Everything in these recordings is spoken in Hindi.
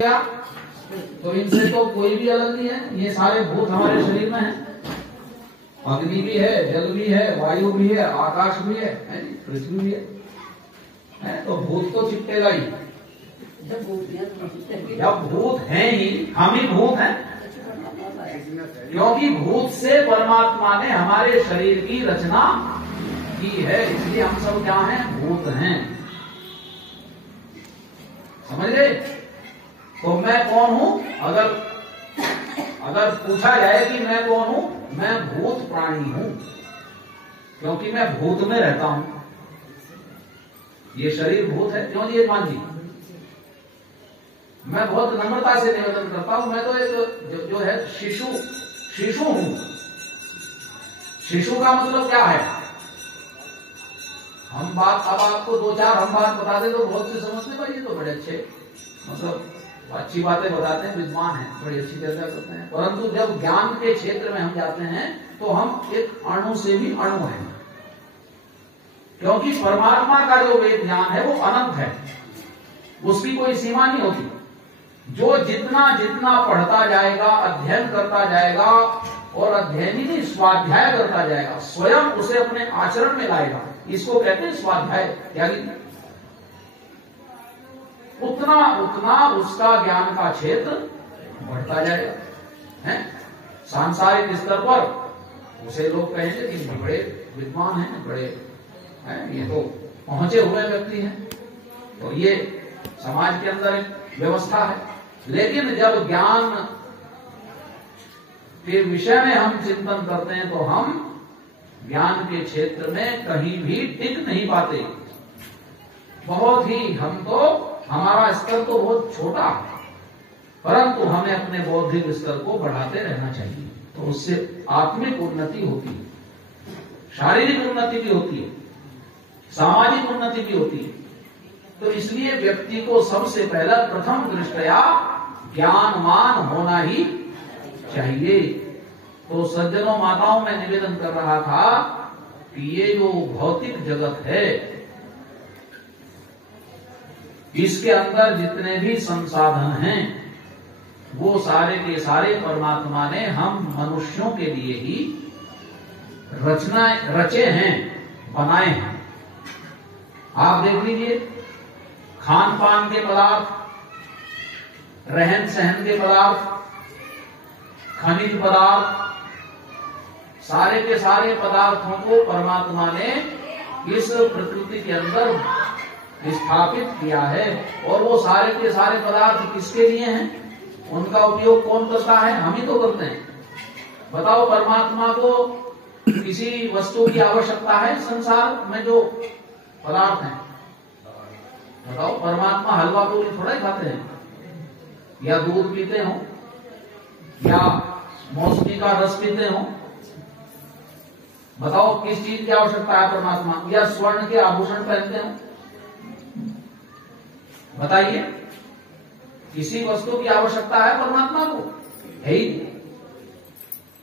क्या तो इनसे तो कोई भी अलग नहीं है। ये सारे भूत हमारे शरीर में हैं। अग्नि भी है, जल भी है, वायु भी है, आकाश भी है, पृथ्वी भी है। तो भूत तो चिपकेगा ही। जब भूत हैं ही, हम ही भूत हैं, क्योंकि भूत से परमात्मा ने हमारे शरीर की रचना की है, इसलिए हम सब क्या हैं? भूत हैं। समझ गए? तो मैं कौन हूं? अगर पूछा जाए कि मैं कौन हूं, मैं भूत प्राणी हूं, क्योंकि मैं भूत में रहता हूं। ये शरीर भूत है। क्यों जी मान जी? मैं बहुत नम्रता से निवेदन करता हूं, मैं तो एक जो है शिशु हूं। शिशु का मतलब क्या है? हम बात अब आपको दो चार हम बात बता दें तो बहुत से समझते भाई ये तो बड़े अच्छे मतलब अच्छी बातें बताते हैं, विद्वान हैं, बड़ी अच्छी चर्चा करते हैं। परंतु जब ज्ञान के क्षेत्र में हम जाते हैं तो हम एक अणु से भी अणु हैं, क्योंकि परमात्मा का जो वेद ज्ञान है वो अनंत है, उसकी कोई सीमा नहीं होती। जो जितना जितना पढ़ता जाएगा, अध्ययन करता जाएगा, और अध्ययन ही नहीं स्वाध्याय करता जाएगा, स्वयं उसे अपने आचरण में लाएगा, इसको कहते हैं स्वाध्याय त्यागी। उतना उतना उसका ज्ञान का क्षेत्र बढ़ता जाएगा। हैं? सांसारिक स्तर पर उसे लोग कहेंगे कि बड़े विद्वान हैं, बड़े हैं, ये तो पहुंचे हुए व्यक्ति हैं। तो ये समाज के अंदर एक व्यवस्था है। लेकिन जब ज्ञान के विषय में हम चिंतन करते हैं तो हम ज्ञान के क्षेत्र में कहीं भी टिक नहीं पाते। बहुत ही हमारा स्तर तो बहुत छोटा है, परंतु हमें अपने बौद्धिक स्तर को बढ़ाते रहना चाहिए। तो उससे आत्मिक उन्नति होती है, शारीरिक उन्नति भी होती है, सामाजिक उन्नति भी होती है। तो इसलिए व्यक्ति को सबसे पहला प्रथम दृष्टया ज्ञानवान होना ही चाहिए। तो सज्जनों माताओं में निवेदन कर रहा था कि ये जो भौतिक जगत है, इसके अंदर जितने भी संसाधन हैं वो सारे के सारे परमात्मा ने हम मनुष्यों के लिए ही रचे हैं, बनाए हैं। आप देख लीजिए, खान पान के पदार्थ, रहन सहन के पदार्थ, खनिज पदार्थ, सारे के सारे पदार्थों को परमात्मा ने इस प्रकृति के अंदर स्थापित किया है। और वो सारे के सारे पदार्थ किसके लिए हैं? उनका उपयोग कौन करता है? हम ही तो करते हैं। बताओ, परमात्मा को किसी वस्तु की आवश्यकता है संसार में जो पदार्थ हैं? बताओ, परमात्मा हलवा पूरी थोड़ा ही खाते हैं, या दूध पीते हो, या मौसमी का रस पीते हो? बताओ, किस चीज की आवश्यकता है परमात्मा? या स्वर्ण के आभूषण पहनते हो? बताइए, किसी वस्तु की आवश्यकता है परमात्मा को? है ही।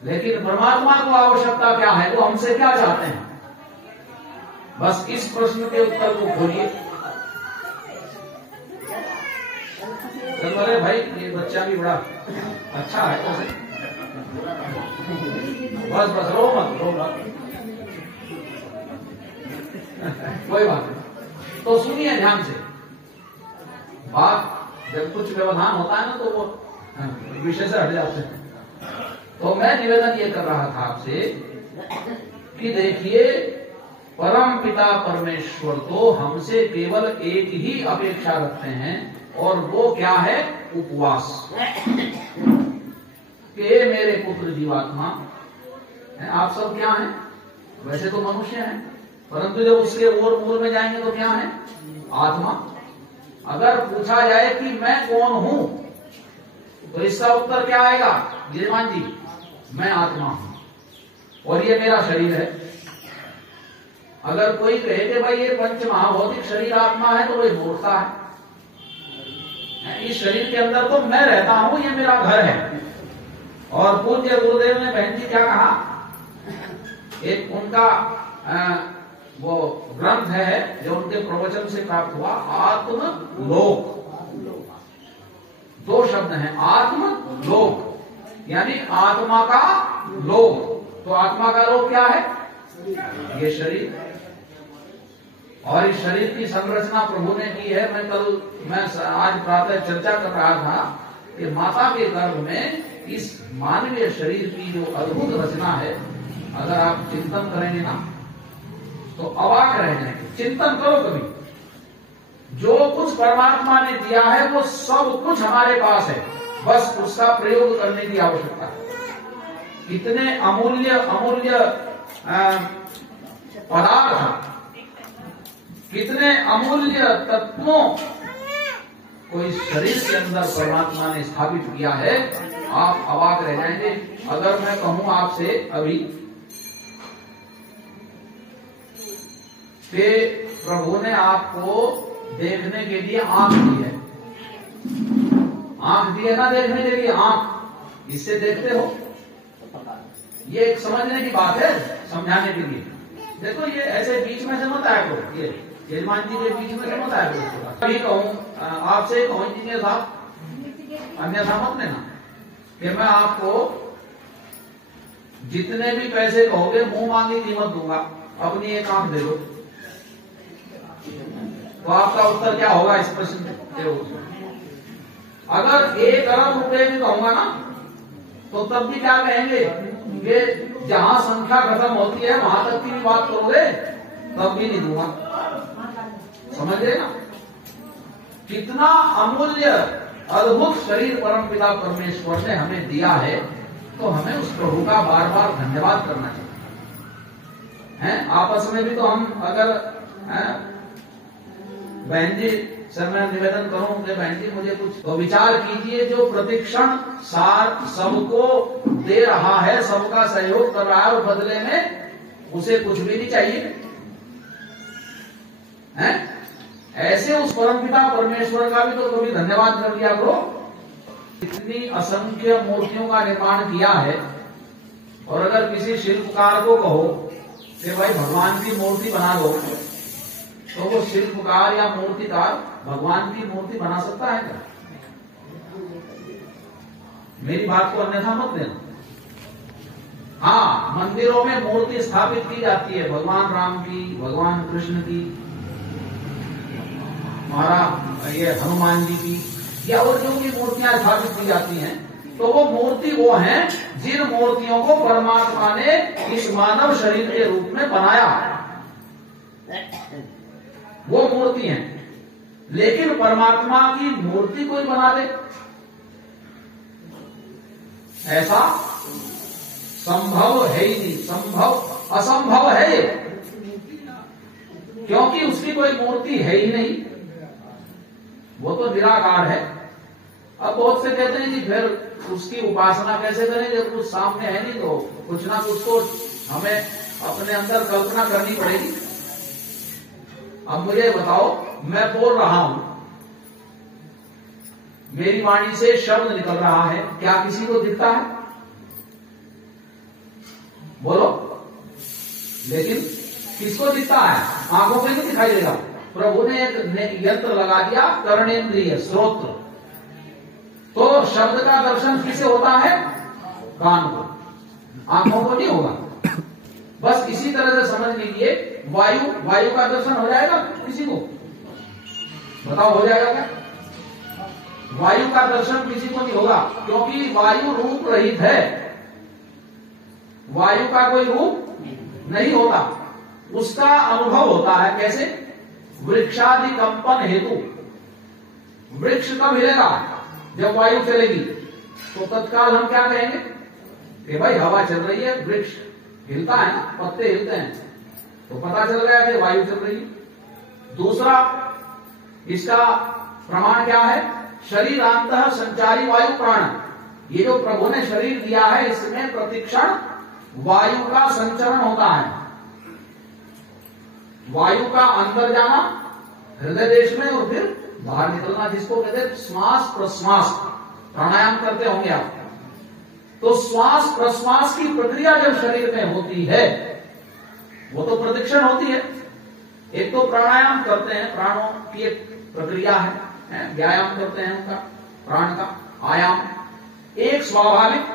लेकिन परमात्मा को आवश्यकता क्या है? वो हमसे क्या चाहते हैं? बस इस प्रश्न के उत्तर को खोलिए। अरे भाई, ये बच्चा भी बड़ा अच्छा है वैसे। बस रो मत। कोई बात नहीं। तो सुनिए ध्यान से बात। जब कुछ व्यवधान होता है ना तो वो विषय से हट जाते हैं। तो मैं निवेदन ये कर रहा था आपसे कि देखिए, परम पिता परमेश्वर तो हमसे केवल एक ही अपेक्षा रखते हैं, और वो क्या है? उपवास। कि मेरे पुत्र जीवात्मा, आप सब क्या हैं? वैसे तो मनुष्य हैं, परंतु जब उसके और मूल में जाएंगे तो क्या है? आत्मा। अगर पूछा जाए कि मैं कौन हूं, तो इसका उत्तर क्या आएगा गिरिमान जी? मैं आत्मा हूं, और ये मेरा शरीर है। अगर कोई कहे कि भाई ये पंच महाभौतिक शरीर आत्मा है, तो वही मूर्खता है। इस शरीर के अंदर तो मैं रहता हूं, ये मेरा घर है। और पूज्य गुरुदेव ने बहन जी क्या कहा? एक उनका वो ग्रंथ है जो उनके प्रवचन से प्राप्त हुआ, आत्मलोक। शब्द हैं, आत्म लोक, यानी आत्मा का लोक। तो आत्मा का लोक क्या है? ये शरीर। और इस शरीर की संरचना प्रभु ने की है। मैं आज प्रातः चर्चा कर रहा था कि माता के गर्भ में इस मानवीय शरीर की जो अद्भुत रचना है, अगर आप चिंतन करेंगे ना तो अवाक रह जाएंगे। चिंतन करो कभी, जो कुछ परमात्मा ने दिया है वो सब कुछ हमारे पास है, बस उसका प्रयोग करने की आवश्यकता है। कितने अमूल्य अमूल्य पदार्थ, कितने अमूल्य तत्वों को इस शरीर के अंदर परमात्मा ने स्थापित किया है, आप अवाक रह जाएंगे। अगर मैं कहूं आपसे अभी कि प्रभु ने आपको देखने के लिए आंख दी है, आंख दी है ना देखने के लिए, आंख, इससे देखते हो, ये एक समझने की बात है, समझाने के लिए। देखो ये ऐसे बीच में से मत आया करो, ये यजमान जी के बीच में से मत आया करो। अभी कहूं आपसे, कहूं इंजीनियर साहब, अन्यथा मत लेना कि मैं आपको जितने भी पैसे कहोगे मुंह मांगी कीमत दूंगा, अपनी एक आंख दे दो। तो आपका उत्तर क्या होगा इस प्रश्न के? अगर 1 अरब रुपए भी कहूंगा ना तो तब भी क्या कहेंगे कि जहां संख्या खत्म होती है वहां तक की भी बात करोगे, तब भी नहीं दूंगा। समझ गए ना? कितना अमूल्य अद्भुत शरीर परमपिता परमेश्वर ने हमें दिया है, तो हमें उस प्रभु का बार बार धन्यवाद करना चाहिए। हैं आपस में भी तो हम अगर बहन जी सर मैं निवेदन करूं कि बहन जी मुझे कुछ तो विचार कीजिए, जो प्रतिक्षण सार सबको दे रहा है, सबका सहयोग कर रहा है और बदले में उसे कुछ भी नहीं चाहिए, हैं? ऐसे उस परमपिता परमेश्वर का भी तो कभी धन्यवाद कर दिया करो। इतनी असंख्य मूर्तियों का निर्माण किया है, और अगर किसी शिल्पकार को कहो कि भाई भगवान की मूर्ति बना दो, तो वो शिल्पकार या मूर्तिकार भगवान की मूर्ति बना सकता है क्या? मेरी बात को अन्यथा मत लेना। हाँ, मंदिरों में मूर्ति स्थापित की जाती है, भगवान राम की, भगवान कृष्ण की, हमारा ये हनुमान जी की, या और जो भी मूर्तियां स्थापित की जाती हैं, तो वो मूर्ति वो हैं जिन मूर्तियों को परमात्मा ने इस मानव शरीर के रूप में बनाया, वो मूर्ति हैं। लेकिन परमात्मा की मूर्ति कोई बना दे, ऐसा संभव है ही नहीं, संभव असंभव है ये, क्योंकि उसकी कोई मूर्ति है ही नहीं, वो तो निराकार है। अब बहुत से कहते हैं कि फिर उसकी उपासना कैसे करें जब कुछ सामने है नहीं, तो कुछ ना कुछ तो हमें अपने अंदर कल्पना करनी पड़ेगी। अब मुझे बताओ, मैं बोल रहा हूं, मेरी वाणी से शब्द निकल रहा है, क्या किसी को दिखता है? बोलो। लेकिन किसको दिखता है? आंखों में नहीं दिखाई देगा। प्रभु ने एक यंत्र लगा दिया, कर्णेंद्रिय श्रोत्र, तो शब्द का दर्शन किसे होता है? कान को, आंखों को नहीं होगा। बस इसी तरह से समझ लीजिए, वायु का दर्शन हो जाएगा किसी को? बताओ, हो जाएगा क्या? वायु का दर्शन किसी को नहीं होगा, क्योंकि वायु रूप रहित है, वायु का कोई रूप नहीं होता। उसका अनुभव होता है कैसे? वृक्षादि कंपन हेतु। वृक्ष कब हिलेगा? जब वायु चलेगी। तो तत्काल हम क्या कहेंगे कि भाई हवा चल रही है, वृक्ष हिलता है ना, पत्ते हिलते हैं, तो पता चल गया कि वायु चल रही है। दूसरा इसका प्रमाण क्या है? शरीरांतः संचारी वायु प्राण। ये जो प्रभु ने शरीर दिया है, इसमें प्रतिक्षण वायु का संचरण होता है। वायु का अंदर जाना हृदय देश में और फिर बाहर निकलना, जिसको कहते हैं श्वास प्रश्वास। प्राणायाम करते होंगे आप, तो श्वास प्रश्वास की प्रक्रिया जब शरीर में होती है, वो तो प्रतिक्षण होती है। एक तो प्राणायाम करते हैं, प्राणों की एक प्रक्रिया है, व्यायाम करते हैं उनका, प्राण का एक स्वाभाविक,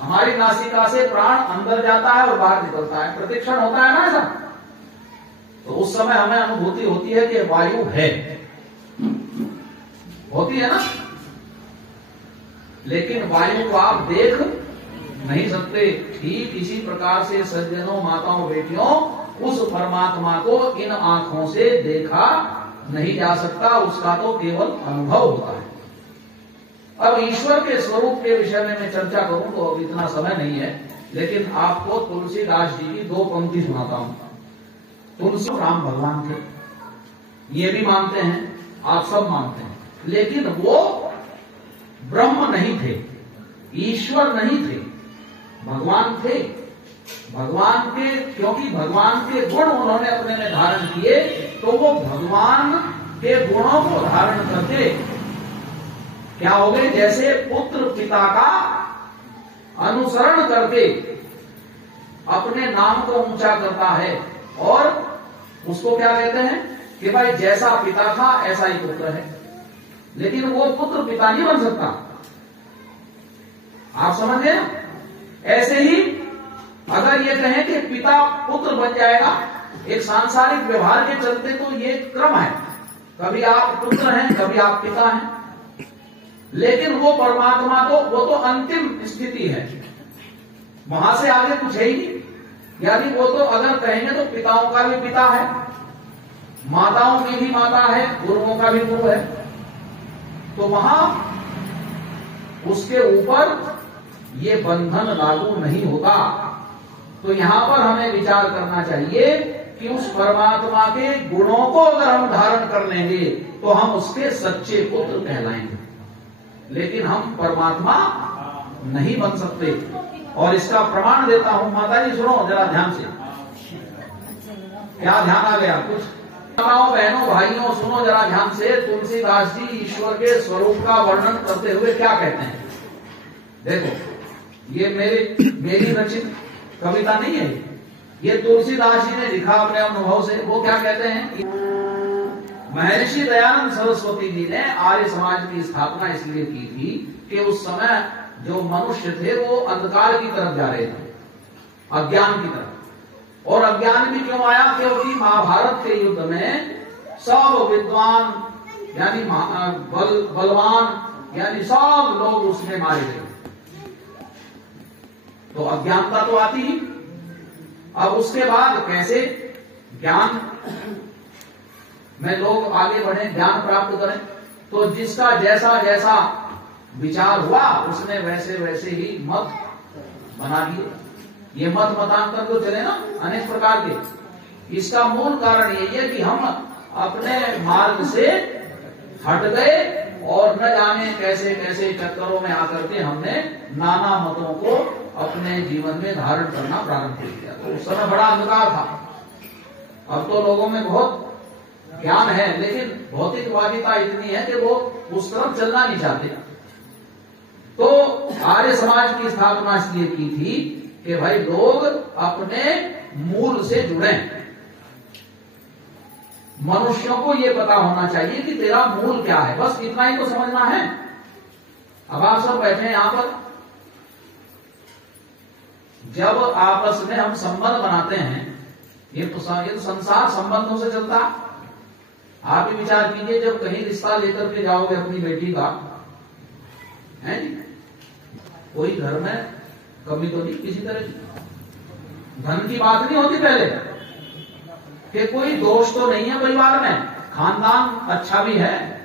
हमारी नासिका से प्राण अंदर जाता है और बाहर निकलता है, प्रतिक्षण होता है ना ऐसा। तो उस समय हमें अनुभूति होती है कि वायु है, होती है ना। लेकिन वायु को आप देख नहीं सकते। ठीक इसी प्रकार से सज्जनों, माताओं, बेटियों, उस परमात्मा को इन आंखों से देखा नहीं जा सकता, उसका तो केवल अनुभव होता है। अब ईश्वर के स्वरूप के विषय में मैं चर्चा करूं तो अब इतना समय नहीं है, लेकिन आपको तुलसीदास जी की 2 पंक्ति सुनाता हूं। तुलसी राम भगवान थे, ये भी मानते हैं, आप सब मानते हैं, लेकिन वो ब्रह्म नहीं थे, ईश्वर नहीं थे, भगवान थे। भगवान के, क्योंकि भगवान के गुण उन्होंने अपने में धारण किए, तो वो भगवान के गुणों को धारण करके क्या हो गए, जैसे पुत्र पिता का अनुसरण करके अपने नाम को ऊंचा करता है, और उसको क्या कहते हैं कि भाई जैसा पिता था ऐसा ही पुत्र है। लेकिन वो पुत्र पिता नहीं बन सकता, आप समझ गए ना। ऐसे ही अगर ये कहें कि पिता पुत्र बन जाएगा, एक सांसारिक व्यवहार के चलते तो ये क्रम है, कभी आप पुत्र हैं कभी आप पिता हैं। लेकिन वो परमात्मा तो, वो तो अंतिम स्थिति है, वहां से आगे कुछ है ही नहीं। यानी वो तो अगर कहेंगे तो पिताओं का भी पिता है, माताओं की भी माता है, गुरुओं का भी गुरु है, तो वहां उसके ऊपर ये बंधन लागू नहीं होता। तो यहां पर हमें विचार करना चाहिए कि उस परमात्मा के गुणों को अगर हम धारण कर लेंगे तो हम उसके सच्चे पुत्र कहलाएंगे, लेकिन हम परमात्मा नहीं बन सकते। और इसका प्रमाण देता हूं, माता जी सुनो जरा ध्यान से, क्या ध्यान आ गया कुछ? माताओं, बहनों, भाइयों सुनो जरा ध्यान से, तुलसीदास जी ईश्वर के स्वरूप का वर्णन करते हुए क्या कहते हैं। देखो, ये मेरी रचित कविता नहीं है, ये तुलसीदास जी ने लिखा अपने अनुभव से। वो क्या कहते हैं, महर्षि दयानंद सरस्वती जी ने आर्य समाज की स्थापना इसलिए की थी कि उस समय जो मनुष्य थे वो अंधकार की तरफ जा रहे थे, अज्ञान की तरफ। और अज्ञान भी क्यों आया, क्योंकि महाभारत के युद्ध में सब विद्वान यानी बलवान यानी सब लोग उसमें मारे गए, तो अज्ञानता तो आती ही। अब उसके बाद कैसे ज्ञान में लोग आगे बढ़े, ज्ञान प्राप्त करें, तो जिसका जैसा जैसा विचार हुआ उसने वैसे वैसे ही मत बना दिए। ये मत मतांतर तो चले ना अनेक प्रकार के। इसका मूल कारण यही है कि हम अपने मार्ग से हट गए और न जाने कैसे कैसे चक्करों में आकर के हमने नाना मतों को अपने जीवन में धारण करना प्रारंभ कर दिया। तो उस समय बड़ा अंधकार था। अब तो लोगों में बहुत ज्ञान है, लेकिन भौतिकवादिता इतनी है कि वो उस तरफ चलना नहीं चाहते। तो आर्य समाज की स्थापना इसलिए की थी कि भाई लोग अपने मूल से जुड़े। मनुष्यों को यह पता होना चाहिए कि तेरा मूल क्या है, बस इतना ही तो समझना है। अब आप सब बैठे हैं यहां पर, जब आपस में हम संबंध बनाते हैं, ये तो संसार संबंधों से चलता। आप ही विचार कीजिए, जब कहीं रिश्ता लेकर के जाओगे अपनी बेटी का, है कोई घर में कमी तो नहीं किसी तरह की, धन की बात नहीं होती पहले, कि कोई दोष तो नहीं है परिवार में, खानदान अच्छा भी है,